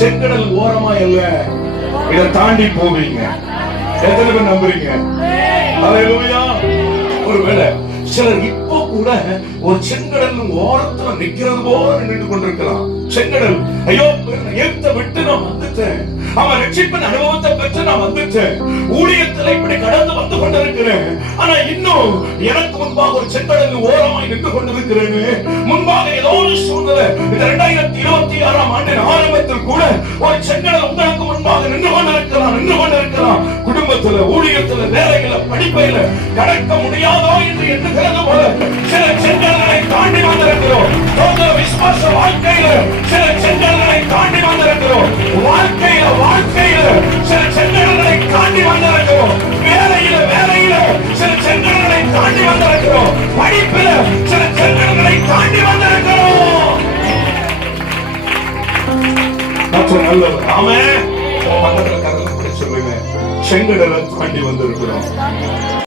செங்கடல் ஓரமா இல்ல, இதை தாண்டி போவீங்க. எத்தனை பேர் நம்புறீங்க? ஹல்லேலூயா. ஒருவேளை சிலர் இப்போ கூட ஒரு செங்கடல் ஓரத்துல நிக்கிறது போல நின்று கொண்டிருக்கலாம். செங்கடல், ஐயோ எகிப்தை விட்டு நான் வந்துட்டேன், அவன் ரட்சிப்பின் அனுபவத்தை பெற்று நான் வந்துட்டேன், ஊழியத்தில் இப்படி கடந்து வந்து கொண்டிருக்கிறேன், ஆனா இன்னும் எனக்கு முன்பாக ஒரு செங்கடல் ஓரமாய் நின்று கொண்டிருக்கிறேன். முன்பாக ஏதோ ஒரு சூழ்நிலை, இந்த 2026ஆம் ஆண்டின் ஆரம்பத்தில் கூட ஒரு செங்கடல் உங்களுக்கு முன்பாக நின்று கொண்டிருக்கலாம். குடும்பத்துல, ஊழியத்துல, வேலையில, படிப்பையில கடக்க முடியாதோ என்று எண்ணுகிறது போல சில செங்கடல்களை தாண்டி வந்திருக்கிறோம். விசுவாச வாழ்க்கையில சில செங்கடல்களை தாண்டி வந்திருக்கிறோம். வாழ்க்கையில சில செங்கடல்களை தாண்டி வந்திருக்கிறோம். வேலையில சில செங்கடல்களை தாண்டி வந்திருக்கிறோம். படிப்பில சில செங்கடல்களை தாண்டி வந்திருக்கிறோம். நல்லது. ஆமென். பக்கத்துல கரங்களை பிடிச்சு சொல்லுங்க, செங்கடலை தாண்டி வந்திருக்கிறோம்.